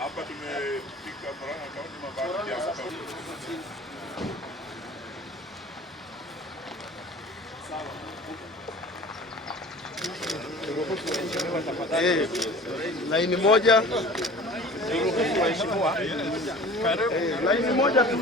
Hapa tumefika Murang'a County mabasi ya hapa. Laini moja. Laini moja tu.